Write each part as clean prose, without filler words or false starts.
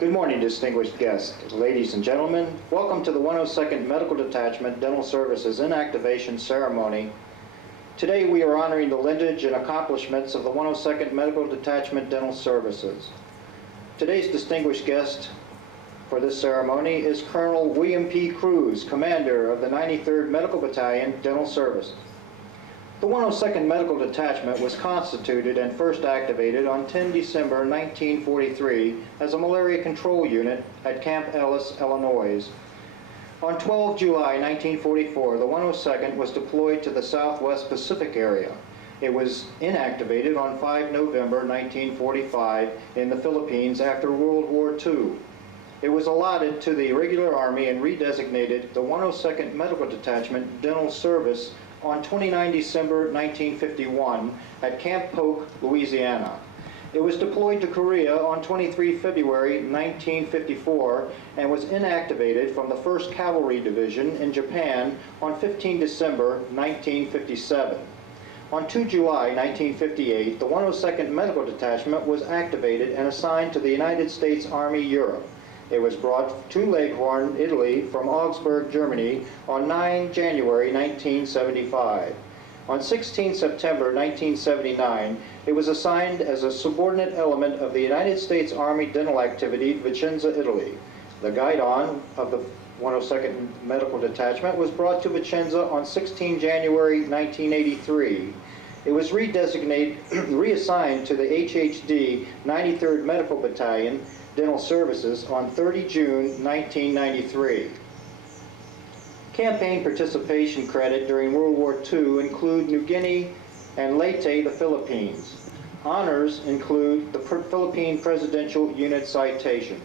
Good morning, distinguished guests. Ladies and gentlemen, welcome to the 102nd Medical Detachment Dental Services Inactivation Ceremony. Today we are honoring the lineage and accomplishments of the 102nd Medical Detachment Dental Services. Today's distinguished guest for this ceremony is Colonel William P. Cruz, Commander of the 93rd Medical Battalion Dental Service. The 102nd Medical Detachment was constituted and first activated on 10 December 1943 as a malaria control unit at Camp Ellis, Illinois. On 12 July 1944, the 102nd was deployed to the Southwest Pacific area. It was inactivated on 5 November 1945 in the Philippines after World War II. It was allotted to the regular Army and redesignated the 102nd Medical Detachment Dental Service on 29 December 1951 at Camp Polk, Louisiana. It was deployed to Korea on 23 February 1954 and was inactivated from the 1st Cavalry Division in Japan on 15 December 1957. On 2 July 1958, the 102nd Medical Detachment was activated and assigned to the United States Army Europe. It was brought to Leghorn, Italy from Augsburg, Germany on 9 January 1975. On 16 September 1979, it was assigned as a subordinate element of the United States Army Dental Activity, Vicenza, Italy. The guidon of the 102nd Medical Detachment was brought to Vicenza on 16 January 1983. It was reassigned to the HHD 93rd Medical Battalion Dental Services on 30 June 1993. Campaign participation credit during World War II include New Guinea and Leyte, the Philippines. Honors include the Philippine Presidential Unit Citation.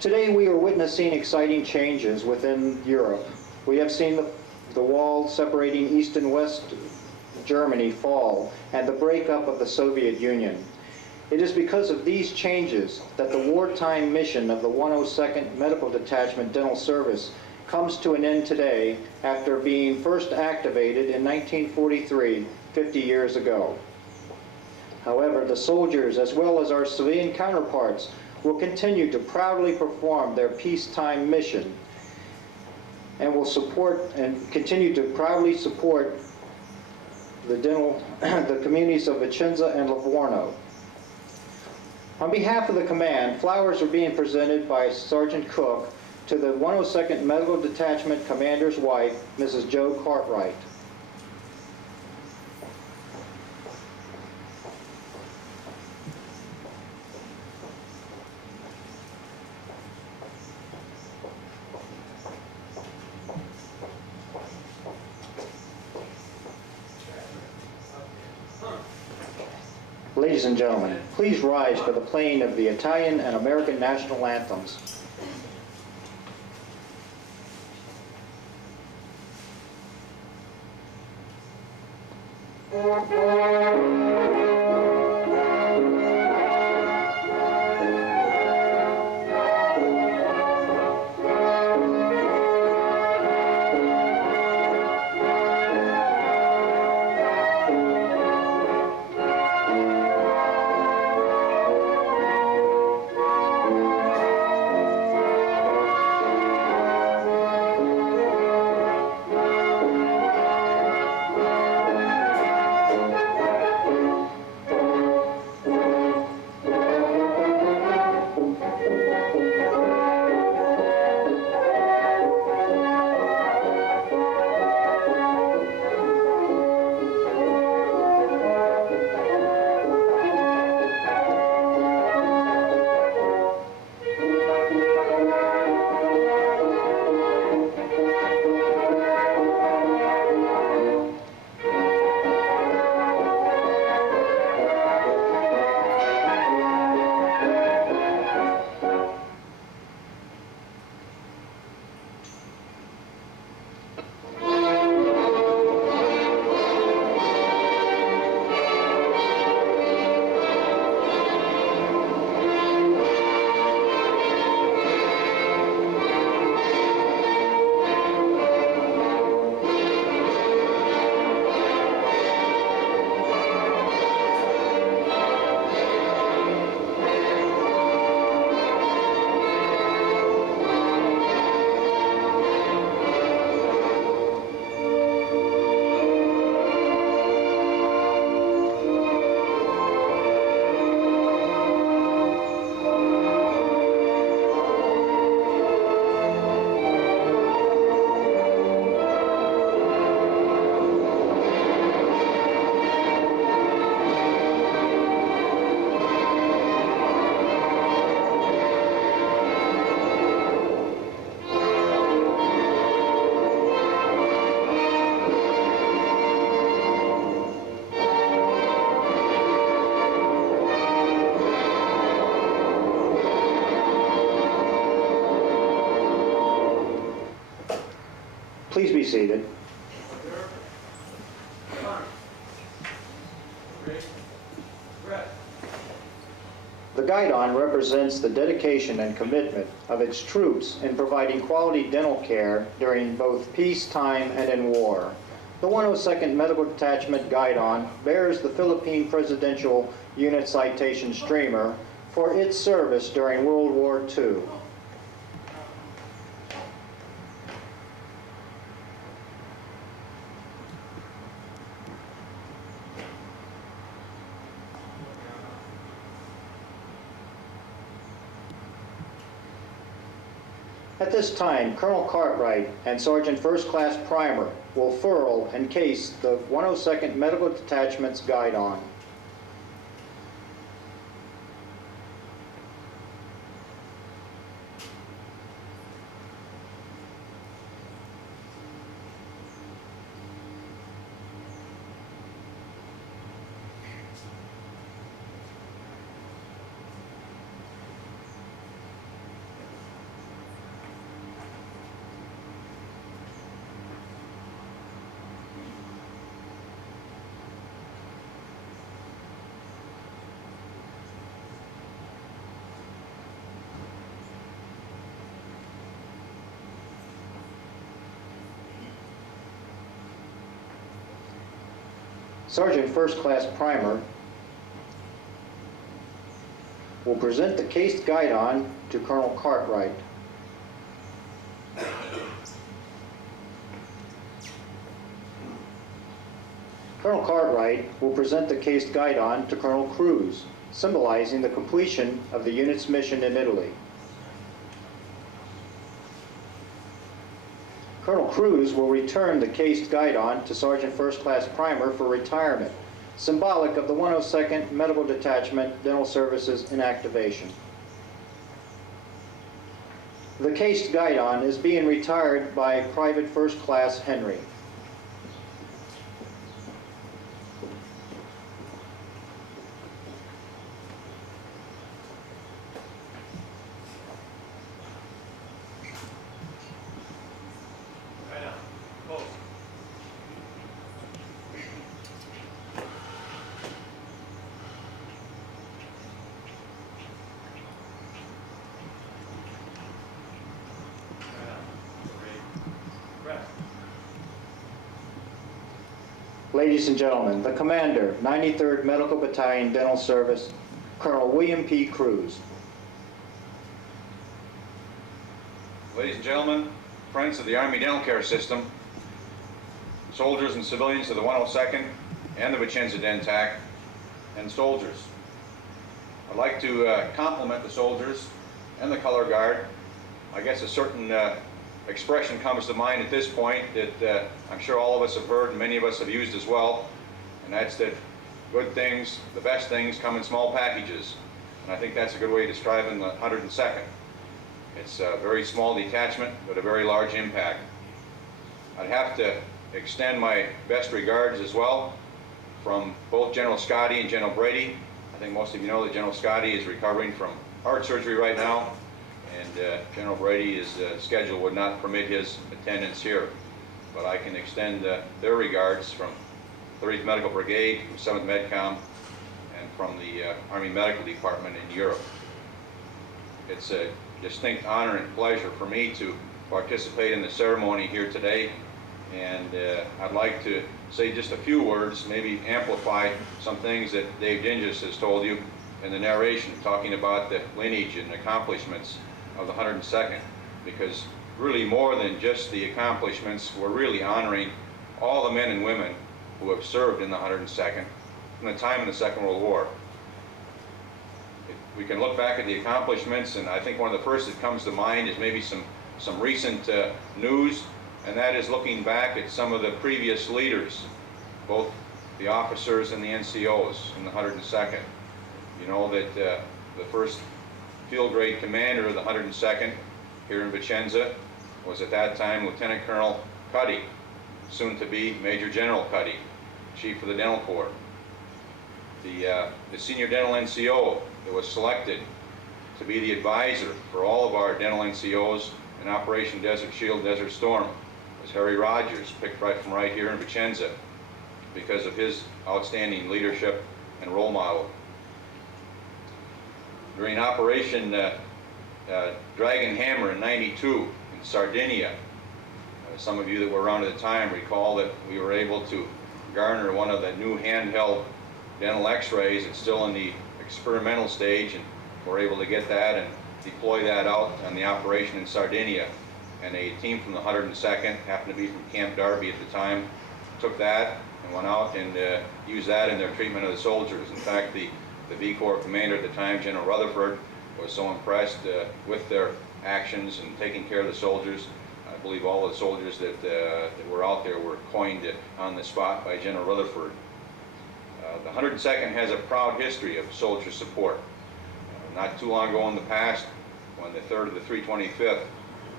Today we are witnessing exciting changes within Europe. We have seen the wall separating East and West Germany fall and the breakup of the Soviet Union. It is because of these changes that the wartime mission of the 102nd Medical Detachment Dental Service comes to an end today after being first activated in 1943, 50 years ago. However, the soldiers, as well as our civilian counterparts, will continue to proudly perform their peacetime mission and will continue to proudly support the communities of Vicenza and Livorno. On behalf of the command, flowers are being presented by Sergeant Cook to the 102nd Medical Detachment Commander's wife, Mrs. Jo Cartwright. Ladies and gentlemen, please rise for the playing of the Italian and American national anthems. Please be seated. The Guidon represents the dedication and commitment of its troops in providing quality dental care during both peacetime and in war. The 102nd Medical Detachment Guidon bears the Philippine Presidential Unit Citation Streamer for its service during World War II. At this time, Colonel Cartwright and Sergeant First Class Primer will furl and case the 102nd Medical Detachment's Guidon. Sergeant First Class Primer will present the cased Guidon to Colonel Cartwright. Colonel Cartwright will present the cased Guidon to Colonel Cruz, symbolizing the completion of the unit's mission in Italy. Colonel Cruz will return the cased Guidon to Sergeant First Class Primer for retirement, symbolic of the 102nd Medical Detachment Dental Services Inactivation. The cased Guidon is being retired by Private First Class Henry. Ladies and gentlemen, the Commander, 93rd Medical Battalion Dental Service, Colonel William P. Cruz. Ladies and gentlemen, friends of the Army Dental Care System, soldiers and civilians of the 102nd and the Vicenza Dentac, and soldiers. I'd like to compliment the soldiers and the color guard. I guess a certain expression comes to mind at this point that I'm sure all of us have heard and many of us have used as well, and that's that good things, the best things, come in small packages. And I think that's a good way of describing the 102nd. It's a very small detachment, but a very large impact. I'd have to extend my best regards as well from both General Scotti and General Brady. I think most of you know that General Scotti is recovering from heart surgery right now, and General Brady's schedule would not permit his attendance here. But I can extend their regards from 30th Medical Brigade, from 7th MedCom, and from the Army Medical Department in Europe. It's a distinct honor and pleasure for me to participate in the ceremony here today, and I'd like to say just a few words, maybe amplify some things that Dave Dinges has told you in the narration, talking about the lineage and accomplishments of the 102nd, because really more than just the accomplishments, we're really honoring all the men and women who have served in the 102nd from the time of the Second World War. We can look back at the accomplishments, and I think one of the first that comes to mind is maybe some recent news, and that is looking back at some of the previous leaders, both the officers and the NCOs in the 102nd. You know that the first field grade commander of the 102nd here in Vicenza was at that time Lieutenant Colonel Cuddy, soon to be Major General Cuddy, Chief of the Dental Corps. The senior dental NCO that was selected to be the advisor for all of our dental NCOs in Operation Desert Shield, Desert Storm was Harry Rogers, picked right from right here in Vicenza because of his outstanding leadership and role model. During Operation Dragon Hammer in '92 in Sardinia, some of you that were around at the time recall that we were able to garner one of the new handheld dental x-rays. It's still in the experimental stage, and we're able to get that and deploy that out on the operation in Sardinia. And a team from the 102nd, happened to be from Camp Darby at the time, took that and went out and used that in their treatment of the soldiers. In fact, the V Corps commander at the time, General Rutherford, was so impressed with their actions and taking care of the soldiers. I believe all the soldiers that were out there were coined on the spot by General Rutherford. The 102nd has a proud history of soldier support. Not too long ago in the past, when the 3rd of the 325th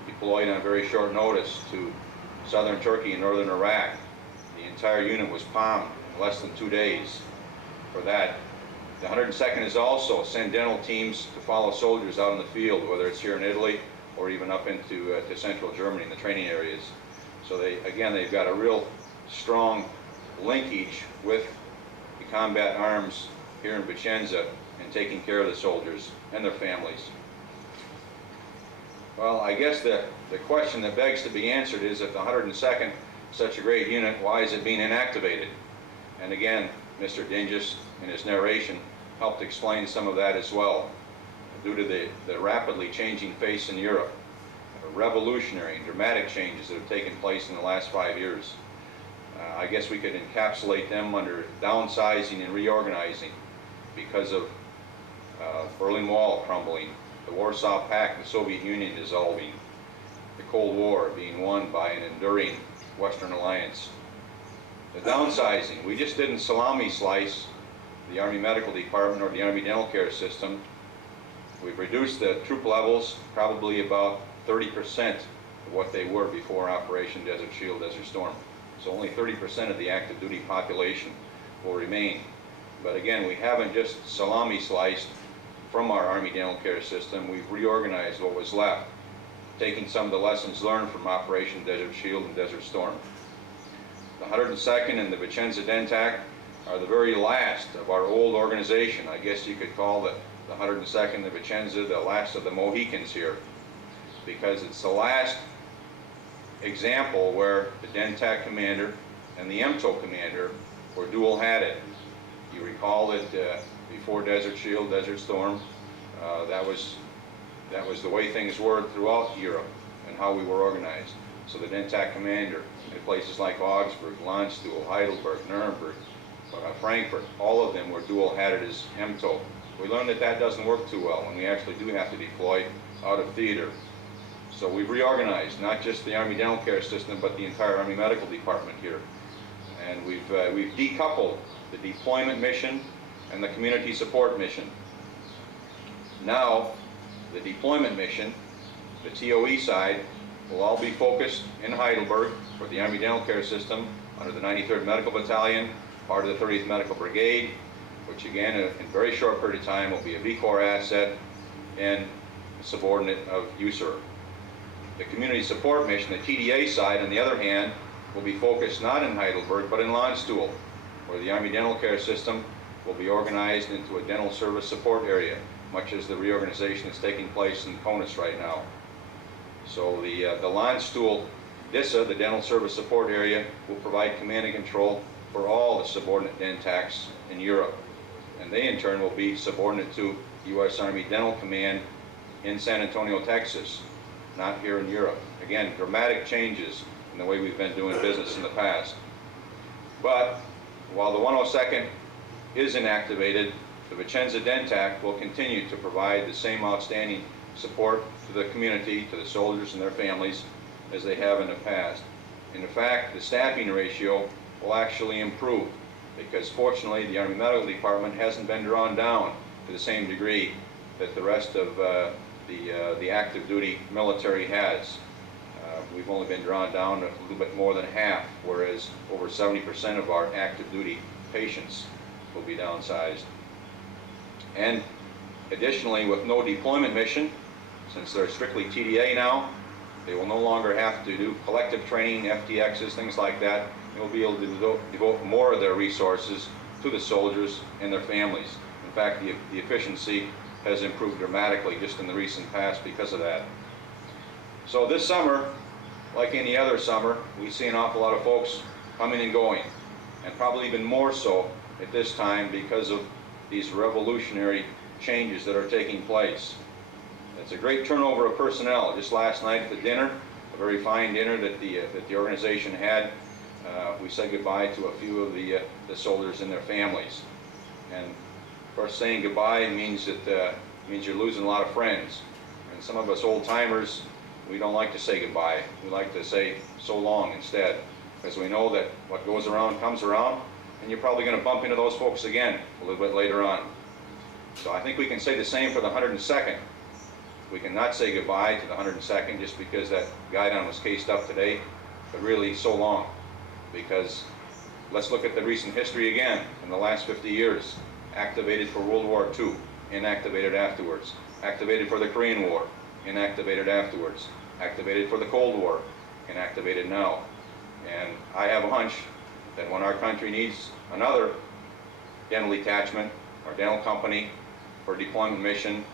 deployed on very short notice to southern Turkey and northern Iraq, the entire unit was palmed in less than 2 days for that. The 102nd has also sent dental teams to follow soldiers out in the field, whether it's here in Italy or even up into to central Germany in the training areas. So they've got a real strong linkage with the combat arms here in Vicenza and taking care of the soldiers and their families. Well, I guess the question that begs to be answered is, if the 102nd is such a great unit, why is it being inactivated? And again, Mr. Dinges, in his narration, helped explain some of that as well. Due to the rapidly changing face in Europe, revolutionary and dramatic changes that have taken place in the last 5 years. I guess we could encapsulate them under downsizing and reorganizing because of Berlin Wall crumbling, the Warsaw Pact, the Soviet Union dissolving, the Cold War being won by an enduring Western alliance. The downsizing, we just didn't salami slice the Army Medical Department or the Army Dental Care System. We've reduced the troop levels probably about 30% of what they were before Operation Desert Shield, Desert Storm. So only 30% of the active duty population will remain. But again, we haven't just salami sliced from our Army Dental Care System. We've reorganized what was left, taking some of the lessons learned from Operation Desert Shield and Desert Storm. The 102nd and the Vicenza Dentac are the very last of our old organization. I guess you could call the 102nd, the Vicenza, the last of the Mohicans here, because it's the last example where the Dentac commander and the MTO commander were dual-hatted. You recall that before Desert Shield, Desert Storm, that was the way things were throughout Europe and how we were organized. So the Dentac commander in places like Augsburg, Landstuhl, Heidelberg, Nuremberg, Frankfurt, all of them were dual-hatted as MTO. We learned that that doesn't work too well when we actually do have to deploy out of theater. So we've reorganized not just the Army Dental Care System, but the entire Army Medical Department here. And we've decoupled the deployment mission and the community support mission. Now, the deployment mission, the TOE side, will all be focused in Heidelberg for the Army Dental Care System under the 93rd Medical Battalion, part of the 30th Medical Brigade, which again, in a very short period of time, will be a V Corps asset and a subordinate of USER. The community support mission, the TDA side, on the other hand, will be focused not in Heidelberg, but in Landstuhl, where the Army Dental Care System will be organized into a dental service support area, much as the reorganization that's taking place in Konus right now. So the Landstuhl DISA, the Dental Service Support Area, will provide command and control for all the subordinate Dentacs in Europe. And they in turn will be subordinate to U.S. Army Dental Command in San Antonio, Texas, not here in Europe. Again, dramatic changes in the way we've been doing business in the past. But while the 102nd is inactivated, the Vicenza Dentac will continue to provide the same outstanding support to the community, to the soldiers and their families, as they have in the past. In fact, the staffing ratio will actually improve, because fortunately the Army Medical Department hasn't been drawn down to the same degree that the rest of the active duty military has. We've only been drawn down a little bit more than half, whereas over 70% of our active duty patients will be downsized. And additionally, with no deployment mission, since they're strictly TDA now, They will no longer have to do collective training, FTXs, things like that. They will be able to devote more of their resources to the soldiers and their families. In fact, the efficiency has improved dramatically just in the recent past because of that. So this summer, like any other summer, we see an awful lot of folks coming and going, and probably even more so at this time because of these revolutionary changes that are taking place. It's a great turnover of personnel. Just last night at the dinner, a very fine dinner that the organization had, we said goodbye to a few of the soldiers and their families. And of course, saying goodbye means you're losing a lot of friends. And some of us old timers, we don't like to say goodbye. We like to say so long instead, because we know that what goes around comes around, and you're probably going to bump into those folks again a little bit later on. So I think we can say the same for the 102nd. We cannot say goodbye to the 102nd just because that guidon was cased up today, but really so long. Because let's look at the recent history again in the last 50 years. Activated for World War II, inactivated afterwards. Activated for the Korean War, inactivated afterwards. Activated for the Cold War, inactivated now. And I have a hunch that when our country needs another dental detachment or dental company for deployment mission,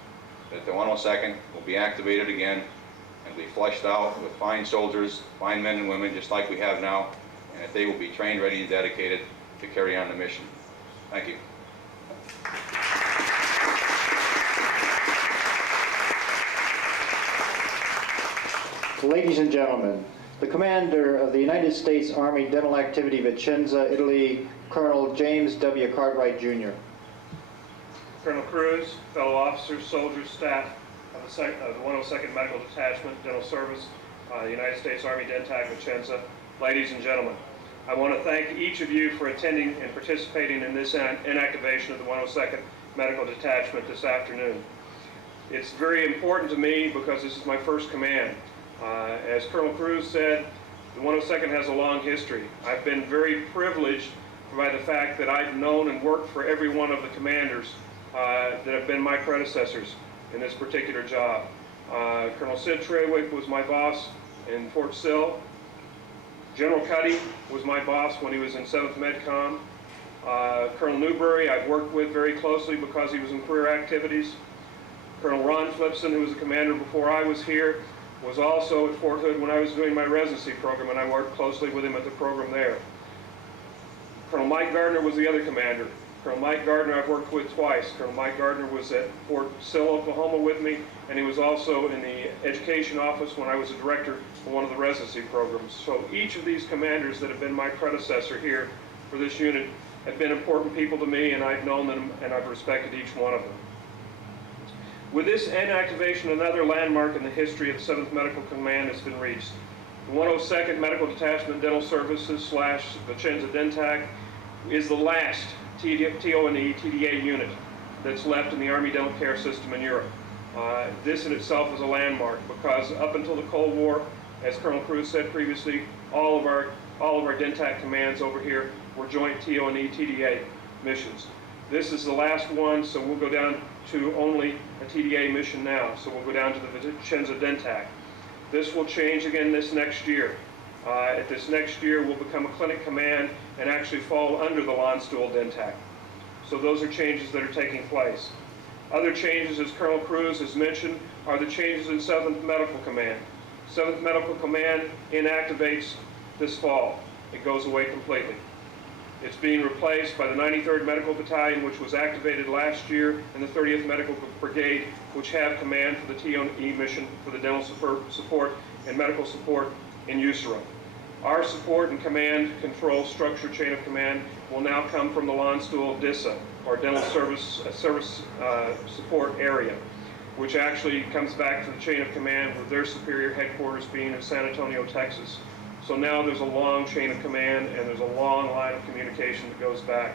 that the 102nd will be activated again and be fleshed out with fine soldiers, fine men and women, just like we have now, and that they will be trained, ready, and dedicated to carry on the mission. Thank you. Ladies and gentlemen, the Commander of the United States Army Dental Activity Vicenza, Italy, Colonel James W. Cartwright, Jr. Colonel Cruz, fellow officers, soldiers, staff of the 102nd Medical Detachment, Dental Service, United States Army DENTAC Vicenza, ladies and gentlemen, I want to thank each of you for attending and participating in this inactivation of the 102nd Medical Detachment this afternoon. It's very important to me because this is my first command. As Colonel Cruz said, the 102nd has a long history. I've been very privileged by the fact that I've known and worked for every one of the commanders that have been my predecessors in this particular job. Colonel Sid Trewick was my boss in Fort Sill. General Cuddy was my boss when he was in 7th MedCom. Colonel Newberry I've worked with very closely because he was in career activities. Colonel Ron Flipson, who was the commander before I was here, was also at Fort Hood when I was doing my residency program, and I worked closely with him at the program there. Colonel Mike Gardner was the other commander. Colonel Mike Gardner I've worked with twice. Colonel Mike Gardner was at Fort Sill, Oklahoma with me, and he was also in the education office when I was a director for one of the residency programs. So each of these commanders that have been my predecessor here for this unit have been important people to me, and I've known them and I've respected each one of them. With this inactivation, another landmark in the history of the 7th Medical Command has been reached. The 102nd Medical Detachment Dental Services / Vicenza DENTAC is the last TONE TDA unit that's left in the Army dental care system in Europe. This in itself is a landmark because up until the Cold War, as Colonel Cruz said previously, all of our DENTAC commands over here were joint TONE TDA missions. This is the last one, so we'll go down to only a TDA mission now. So we'll go down to the Vicenza DENTAC. This will change again this next year. At this next year, we'll become a clinic command and actually fall under the Landstuhl DENTAC. So those are changes that are taking place. Other changes, as Colonel Cruz has mentioned, are the changes in 7th Medical Command. 7th Medical Command inactivates this fall. It goes away completely. It's being replaced by the 93rd Medical Battalion, which was activated last year, and the 30th Medical Brigade, which have command for the TONE mission for the dental support and medical support in USARA. Our support and command control structure chain of command will now come from the Landstuhl DISA, or Dental Service Support Area, which actually comes back to the chain of command with their superior headquarters being in San Antonio, Texas. So now there's a long chain of command and there's a long line of communication that goes back.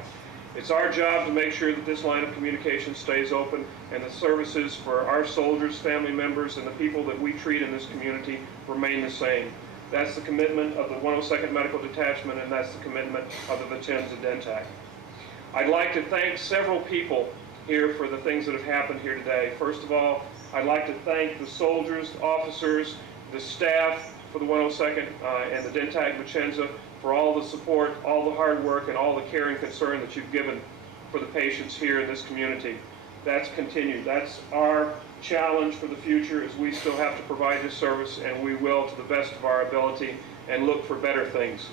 It's our job to make sure that this line of communication stays open and the services for our soldiers, family members, and the people that we treat in this community remain the same. That's the commitment of the 102nd Medical Detachment, and that's the commitment of the Vicenza DENTAC. I'd like to thank several people here for the things that have happened here today. First of all, I'd like to thank the soldiers, officers, the staff for the 102nd and the DenTAC Vicenza for all the support, all the hard work, and all the care and concern that you've given for the patients here in this community. That's continued. That's our challenge for the future, is we still have to provide this service, and we will to the best of our ability and look for better things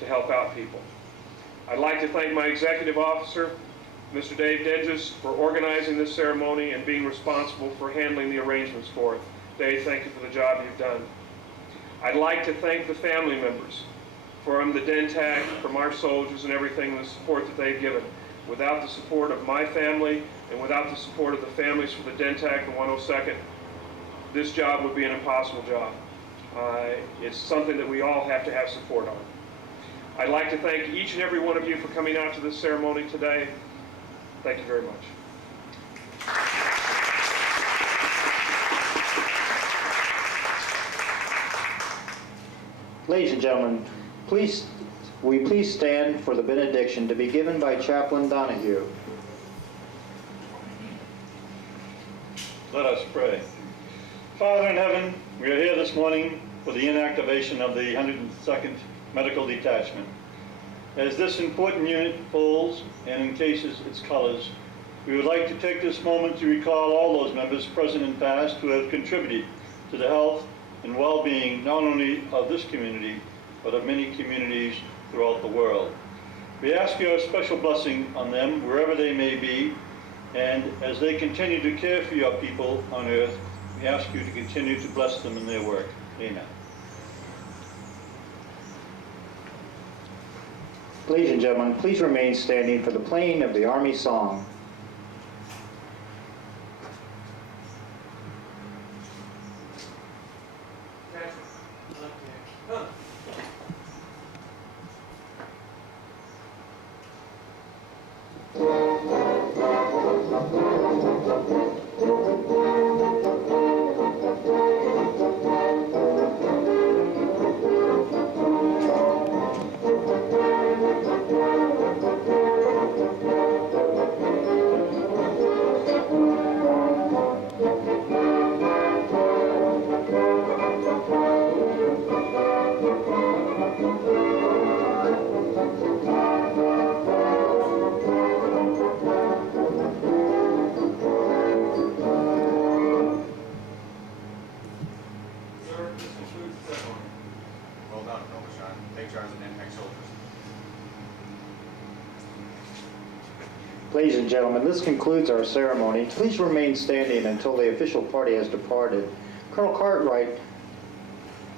to help out people. I'd like to thank my executive officer, Mr. Dave Denges, for organizing this ceremony and being responsible for handling the arrangements for it. Dave, thank you for the job you've done. I'd like to thank the family members from the DenTAC, from our soldiers, and everything, the support that they've given. Without the support of my family and without the support of the families for the DenTAC and 102nd, this job would be an impossible job. It's something that we all have to have support on. I'd like to thank each and every one of you for coming out to this ceremony today. Thank you very much. Ladies and gentlemen, will you please stand for the benediction to be given by Chaplain Donahue. Let us pray. Father in heaven, we are here this morning for the inactivation of the 102nd Medical Detachment. As this important unit folds and encases its colors, we would like to take this moment to recall all those members, present and past, who have contributed to the health and well-being not only of this community, but of many communities throughout the world. We ask your special blessing on them wherever they may be, and as they continue to care for your people on earth, we ask you to continue to bless them in their work. Amen. Ladies and gentlemen, please remain standing for the playing of the Army song. Well done, Sean. Take charge of the DenTAC soldiers. Ladies and gentlemen, this concludes our ceremony. Please remain standing until the official party has departed. Colonel Cartwright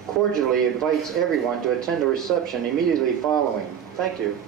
cordially invites everyone to attend a reception immediately following. Thank you.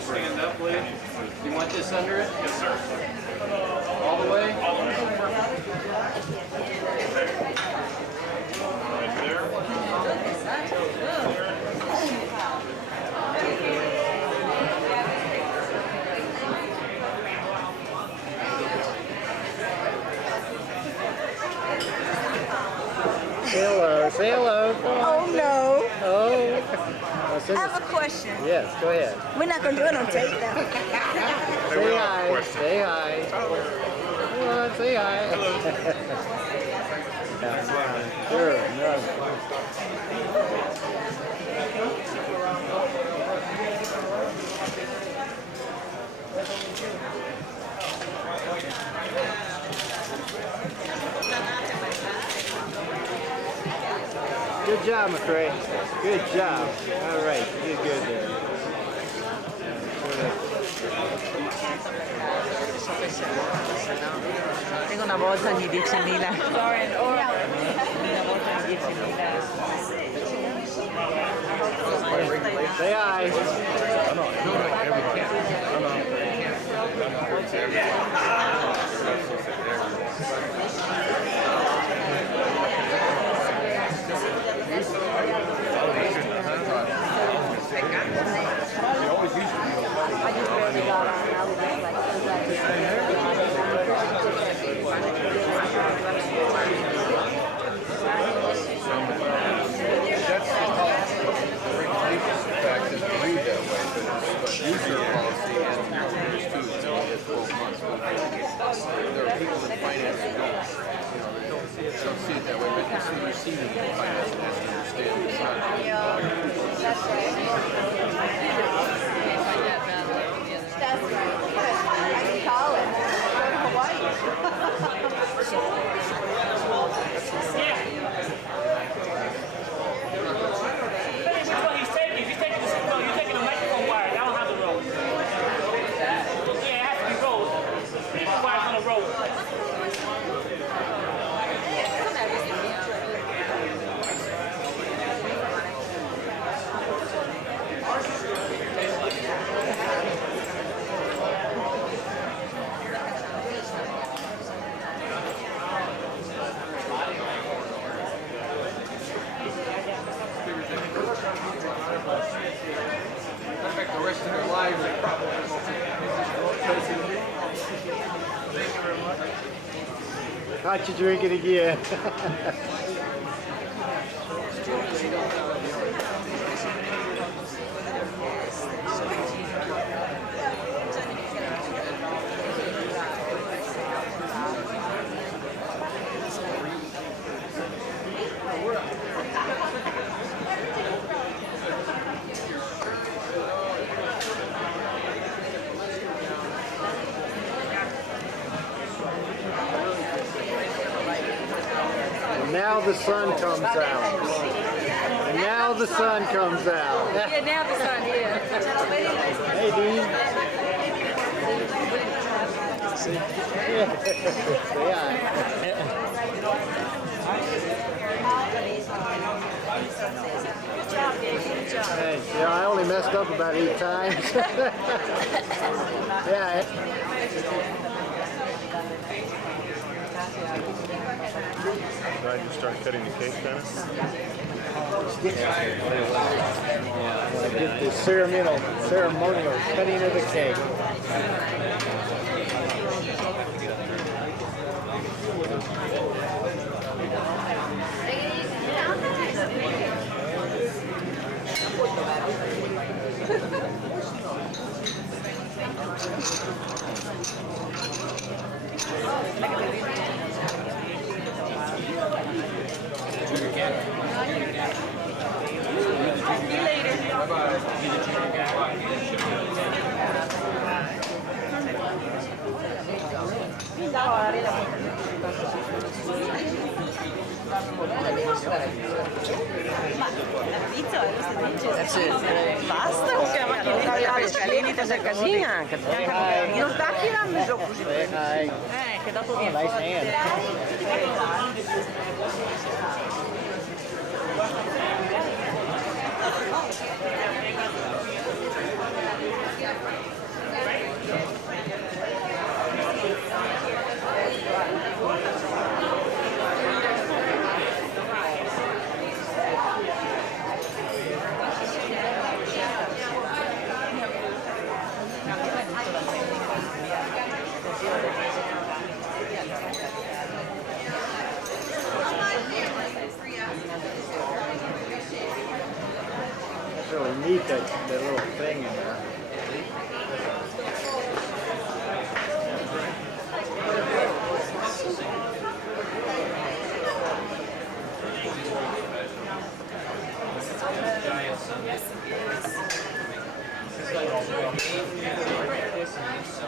Stand up, please. You want this under it? Yes, sir. All the way? All the way. Right there. Say hello. Say hello. Oh no. Oh. I have a question. Yes, go ahead. We're not gonna do it on tape now. Say hi. Say hi. Come on, say hi. Hello. Sure. No. Good job, McCray. Good job. All right, you did good there. Tengo una volta di 10.000. Say aye. Caught you drinking again. Now the sun comes out. And now the sun comes out. Yeah, now the sun, yeah. Hey, Dean. Yeah. Hey, yeah, I only messed up about 8 times. Yeah. I just start cutting the cake, Dennis? When I get the ceremonial cutting of the cake. Basta o che la scalini si casina anche. Non tacchi la giù così. Che dopo viene fuori. That's really neat, that little thing in there. Yes.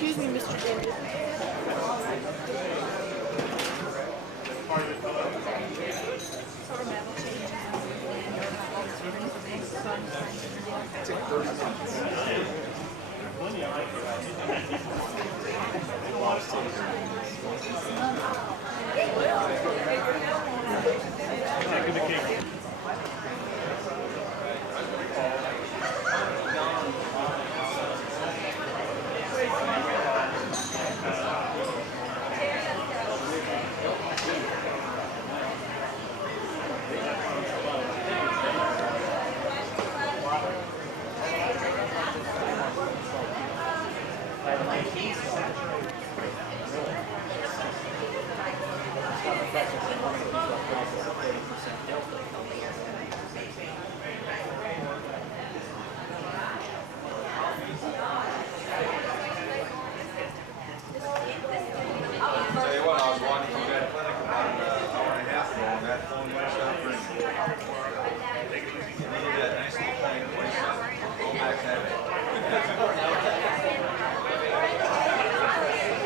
Excuse me, Mr. David. Tell you what, I was walking through that clinic about an hour and a half ago, and that phone went up ringing. You needed that nice little thing, 27. Go back that way.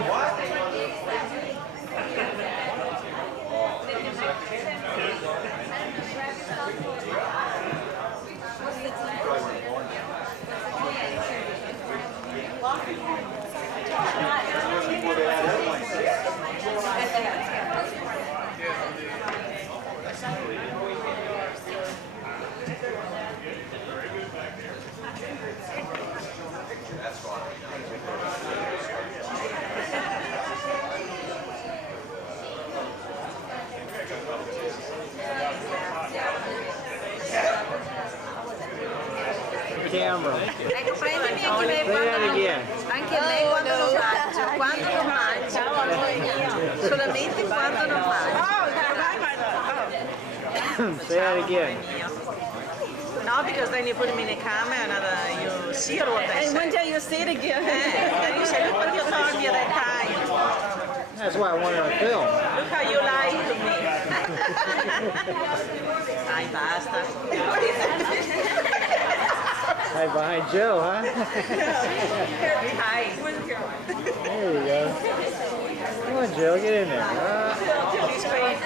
What? Oh, 80 seconds? Probably weren't born yet. Before they had airplanes. That's fine. Camera. Ecco, prendimi anche me Say quando that again. anche me quando lo mangio, solamente quando lo mangio. Say that again. No, because then you put him in a camera and you see what I say. And when do you see it again? Then you say, look what you told me that time. That's why I wanted on film. Look how you lied to me. Dai, basta. Right behind Joe, huh? Hi. There you go. Come on, Joe, get in there. He's great.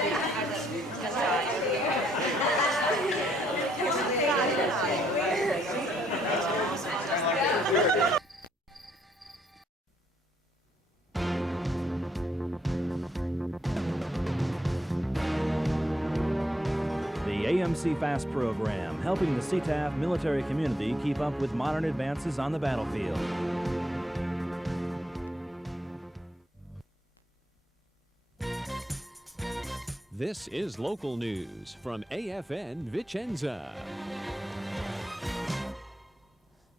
The AMC FAST program, helping the CTAF military community keep up with modern advances on the battlefield. This is local news from AFN Vicenza.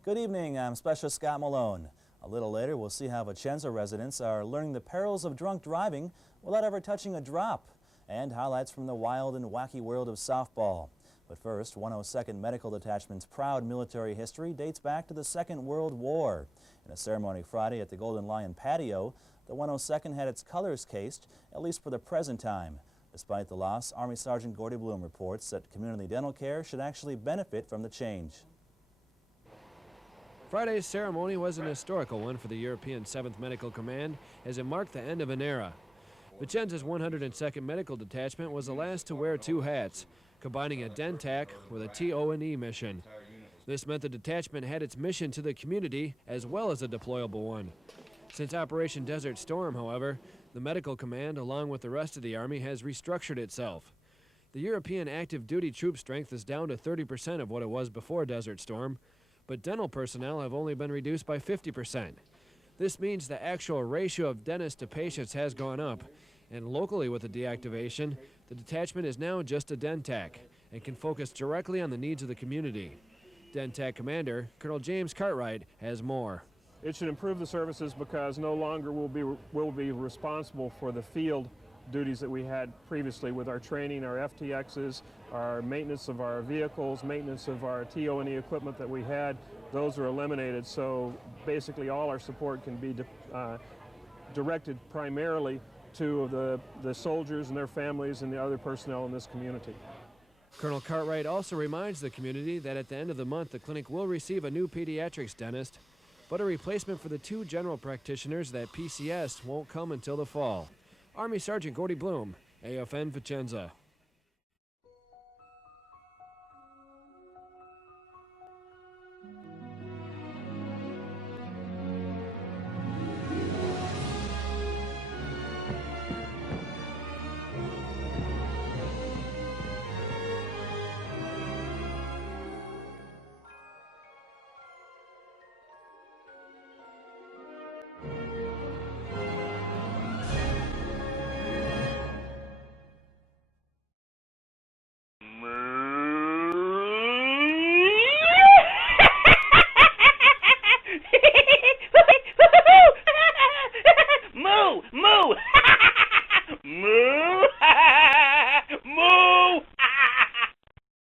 Good evening, I'm Special Scott Malone. A little later, we'll see how Vicenza residents are learning the perils of drunk driving without ever touching a drop, and highlights from the wild and wacky world of softball. But first, 102nd Medical Detachment's proud military history dates back to the Second World War. In a ceremony Friday at the Golden Lion patio, the 102nd had its colors cased, at least for the present time. Despite the loss, Army Sergeant Gordy Bloom reports that community dental care should actually benefit from the change. Friday's ceremony was an historical one for the European 7th Medical Command as it marked the end of an era. Vicenza's 102nd Medical Detachment was the last to wear two hats, combining a DENTAC with a TO&E mission. This meant the detachment had its mission to the community as well as a deployable one. Since Operation Desert Storm, however, the Medical Command, along with the rest of the Army, has restructured itself. The European active duty troop strength is down to 30% of what it was before Desert Storm, but dental personnel have only been reduced by 50%. This means the actual ratio of dentists to patients has gone up, and locally with the deactivation, the detachment is now just a DENTAC and can focus directly on the needs of the community. DENTAC Commander Colonel James Cartwright has more. It should improve the services because no longer will be responsible for the field duties that we had previously with our training, our FTXs, our maintenance of our vehicles, maintenance of our TO&E equipment that we had. Those are eliminated, so basically all our support can be directed primarily to the soldiers and their families and the other personnel in this community. Colonel Cartwright also reminds the community that at the end of the month, the clinic will receive a new pediatrics dentist. but a replacement for the 2 general practitioners that PCS won't come until the fall. Army Sergeant Gordy Bloom, AFN Vicenza. Man.